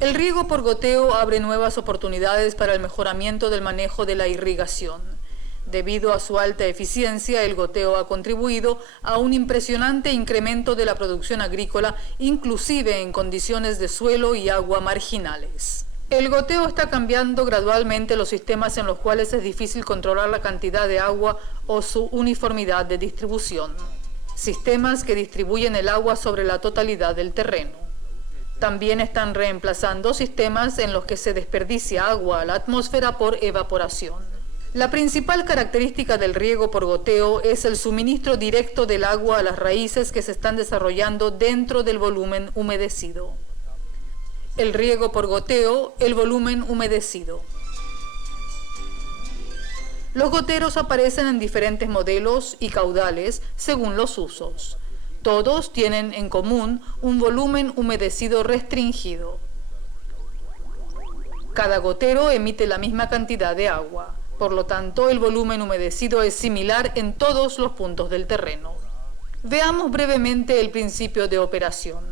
El riego por goteo abre nuevas oportunidades para el mejoramiento del manejo de la irrigación. Debido a su alta eficiencia, el goteo ha contribuido a un impresionante incremento de la producción agrícola, inclusive en condiciones de suelo y agua marginales. El goteo está cambiando gradualmente los sistemas en los cuales es difícil controlar la cantidad de agua o su uniformidad de distribución. Sistemas que distribuyen el agua sobre la totalidad del terreno. También están reemplazando sistemas en los que se desperdicia agua a la atmósfera por evaporación. La principal característica del riego por goteo es el suministro directo del agua a las raíces que se están desarrollando dentro del volumen humedecido. El riego por goteo, el volumen humedecido. Los goteros aparecen en diferentes modelos y caudales según los usos. Todos tienen en común un volumen humedecido restringido. Cada gotero emite la misma cantidad de agua. Por lo tanto, el volumen humedecido es similar en todos los puntos del terreno. Veamos brevemente el principio de operación.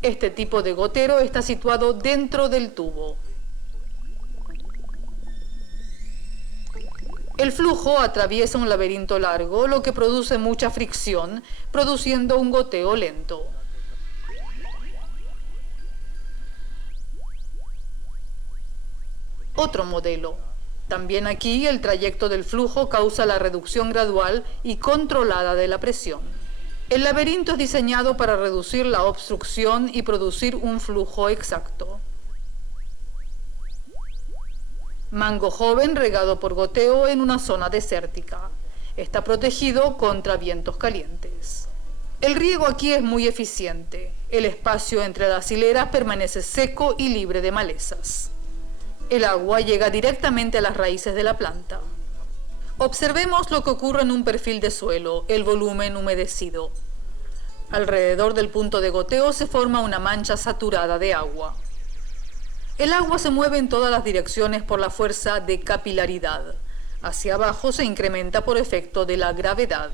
Este tipo de gotero está situado dentro del tubo. El flujo atraviesa un laberinto largo, lo que produce mucha fricción, produciendo un goteo lento. Otro modelo. También aquí el trayecto del flujo causa la reducción gradual y controlada de la presión. El laberinto es diseñado para reducir la obstrucción y producir un flujo exacto. Mango joven regado por goteo en una zona desértica. Está protegido contra vientos calientes. El riego aquí es muy eficiente. El espacio entre las hileras permanece seco y libre de malezas. El agua llega directamente a las raíces de la planta. Observemos lo que ocurre en un perfil de suelo, el volumen humedecido. Alrededor del punto de goteo se forma una mancha saturada de agua. El agua se mueve en todas las direcciones por la fuerza de capilaridad. Hacia abajo se incrementa por efecto de la gravedad.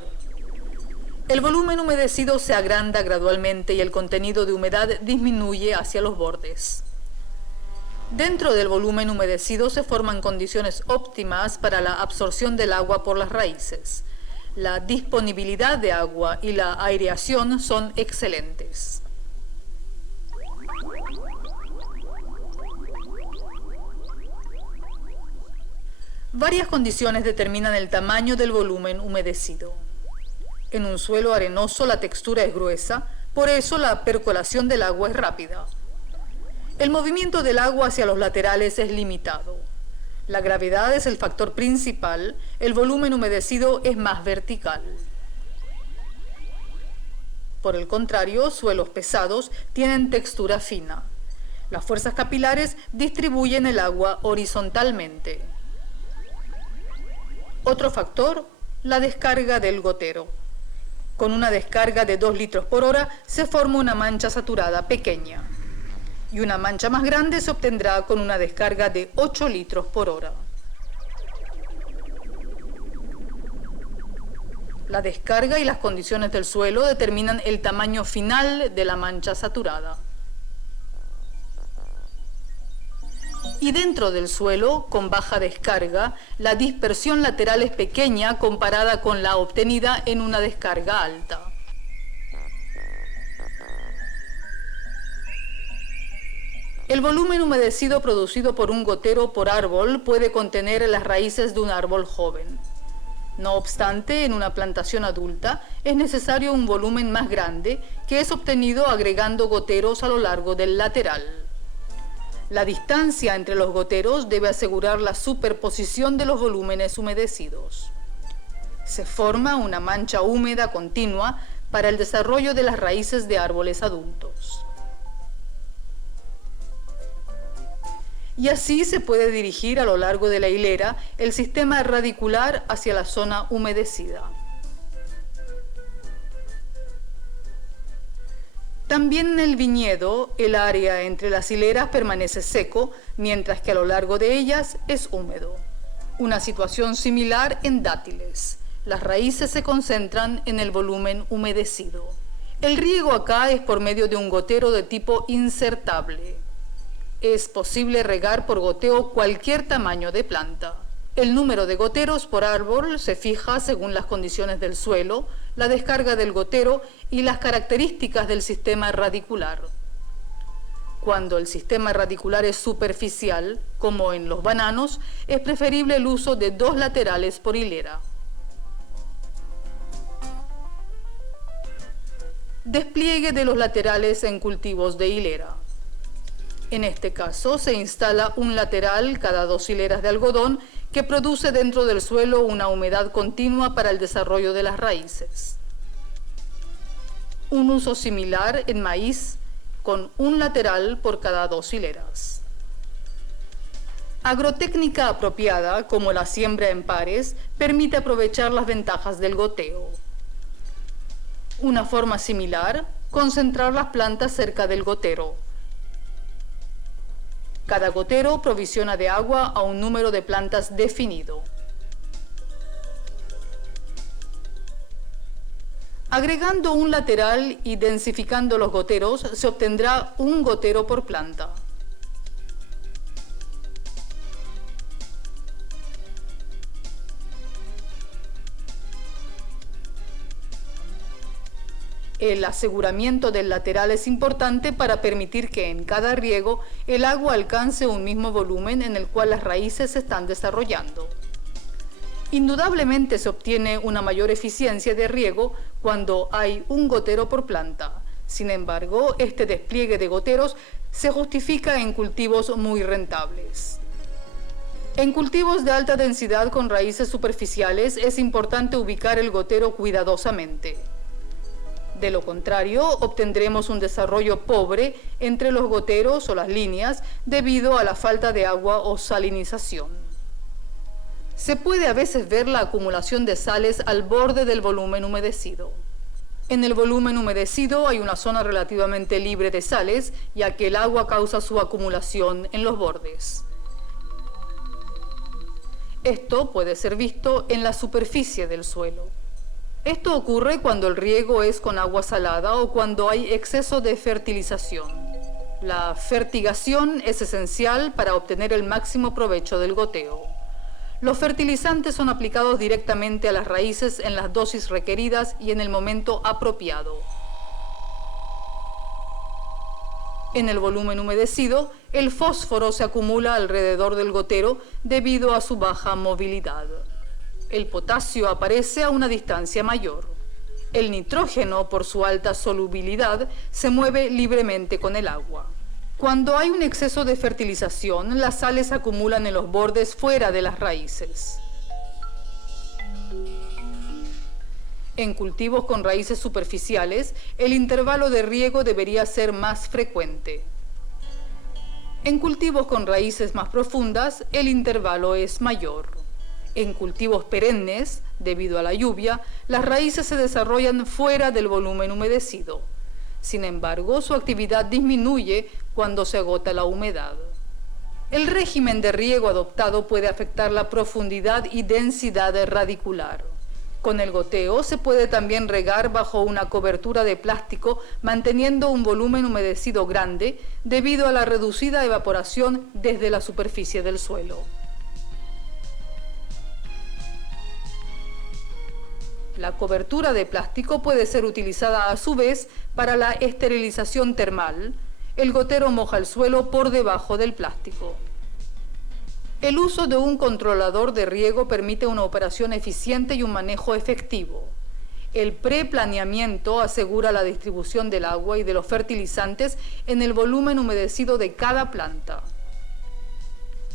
El volumen humedecido se agranda gradualmente y el contenido de humedad disminuye hacia los bordes. Dentro del volumen humedecido se forman condiciones óptimas para la absorción del agua por las raíces. La disponibilidad de agua y la aireación son excelentes. Varias condiciones determinan el tamaño del volumen humedecido. En un suelo arenoso la textura es gruesa, por eso la percolación del agua es rápida. El movimiento del agua hacia los laterales es limitado. La gravedad es el factor principal, el volumen humedecido es más vertical. Por el contrario, suelos pesados tienen textura fina. Las fuerzas capilares distribuyen el agua horizontalmente. Otro factor, la descarga del gotero. Con una descarga de 2 litros por hora se forma una mancha saturada pequeña. Y una mancha más grande se obtendrá con una descarga de 8 litros por hora. La descarga y las condiciones del suelo determinan el tamaño final de la mancha saturada. Y dentro del suelo, con baja descarga, la dispersión lateral es pequeña comparada con la obtenida en una descarga alta. El volumen humedecido producido por un gotero por árbol puede contener las raíces de un árbol joven. No obstante, en una plantación adulta es necesario un volumen más grande que es obtenido agregando goteros a lo largo del lateral. La distancia entre los goteros debe asegurar la superposición de los volúmenes humedecidos. Se forma una mancha húmeda continua para el desarrollo de las raíces de árboles adultos. Y así se puede dirigir a lo largo de la hilera el sistema radicular hacia la zona humedecida. También en el viñedo, el área entre las hileras permanece seco, mientras que a lo largo de ellas es húmedo. Una situación similar en dátiles. Las raíces se concentran en el volumen humedecido. El riego acá es por medio de un gotero de tipo insertable. Es posible regar por goteo cualquier tamaño de planta. El número de goteros por árbol se fija según las condiciones del suelo, la descarga del gotero y las características del sistema radicular. Cuando el sistema radicular es superficial, como en los bananos, es preferible el uso de 2 laterales por hilera. Despliegue de los laterales en cultivos de hilera. En este caso se instala un lateral cada 2 hileras de algodón que produce dentro del suelo una humedad continua para el desarrollo de las raíces. Un uso similar en maíz con un lateral por cada 2 hileras. Agrotécnica apropiada, como la siembra en pares, permite aprovechar las ventajas del goteo. Una forma similar, concentrar las plantas cerca del gotero. Cada gotero provisiona de agua a un número de plantas definido. Agregando un lateral y densificando los goteros, se obtendrá un gotero por planta. El aseguramiento del lateral es importante para permitir que en cada riego el agua alcance un mismo volumen en el cual las raíces se están desarrollando. Indudablemente se obtiene una mayor eficiencia de riego cuando hay un gotero por planta. Sin embargo, este despliegue de goteros se justifica en cultivos muy rentables. En cultivos de alta densidad con raíces superficiales es importante ubicar el gotero cuidadosamente. De lo contrario, obtendremos un desarrollo pobre entre los goteros o las líneas debido a la falta de agua o salinización. Se puede a veces ver la acumulación de sales al borde del volumen humedecido. En el volumen humedecido hay una zona relativamente libre de sales, ya que el agua causa su acumulación en los bordes. Esto puede ser visto en la superficie del suelo. Esto ocurre cuando el riego es con agua salada o cuando hay exceso de fertilización. La fertigación es esencial para obtener el máximo provecho del goteo. Los fertilizantes son aplicados directamente a las raíces en las dosis requeridas y en el momento apropiado. En el volumen humedecido, el fósforo se acumula alrededor del gotero debido a su baja movilidad. El potasio aparece a una distancia mayor. El nitrógeno, por su alta solubilidad, se mueve libremente con el agua. Cuando hay un exceso de fertilización, las sales se acumulan en los bordes fuera de las raíces. En cultivos con raíces superficiales, el intervalo de riego debería ser más frecuente. En cultivos con raíces más profundas, el intervalo es mayor. En cultivos perennes, debido a la lluvia, las raíces se desarrollan fuera del volumen humedecido. Sin embargo, su actividad disminuye cuando se agota la humedad. El régimen de riego adoptado puede afectar la profundidad y densidad radicular. Con el goteo se puede también regar bajo una cobertura de plástico manteniendo un volumen humedecido grande debido a la reducida evaporación desde la superficie del suelo. La cobertura de plástico puede ser utilizada a su vez para la esterilización termal. El gotero moja el suelo por debajo del plástico. El uso de un controlador de riego permite una operación eficiente y un manejo efectivo. El preplaneamiento asegura la distribución del agua y de los fertilizantes en el volumen humedecido de cada planta.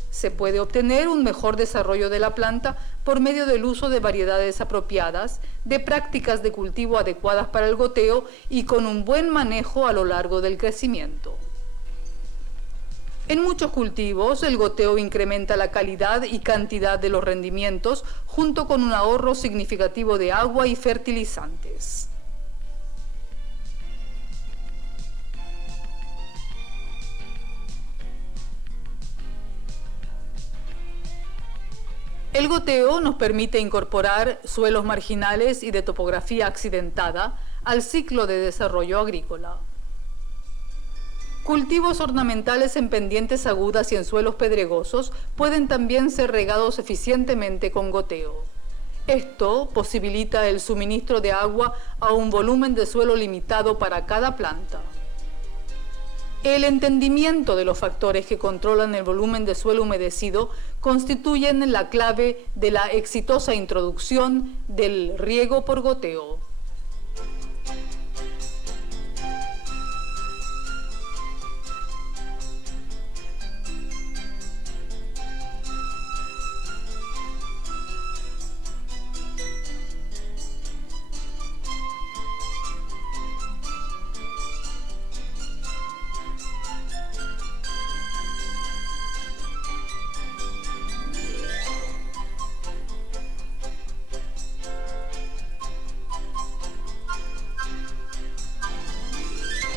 Se puede obtener un mejor desarrollo de la planta por medio del uso de variedades apropiadas, de prácticas de cultivo adecuadas para el goteo y con un buen manejo a lo largo del crecimiento. En muchos cultivos, el goteo incrementa la calidad y cantidad de los rendimientos, junto con un ahorro significativo de agua y fertilizantes. El goteo nos permite incorporar suelos marginales y de topografía accidentada al ciclo de desarrollo agrícola. Cultivos ornamentales en pendientes agudas y en suelos pedregosos pueden también ser regados eficientemente con goteo. Esto posibilita el suministro de agua a un volumen de suelo limitado para cada planta. El entendimiento de los factores que controlan el volumen de suelo humedecido constituyen la clave de la exitosa introducción del riego por goteo.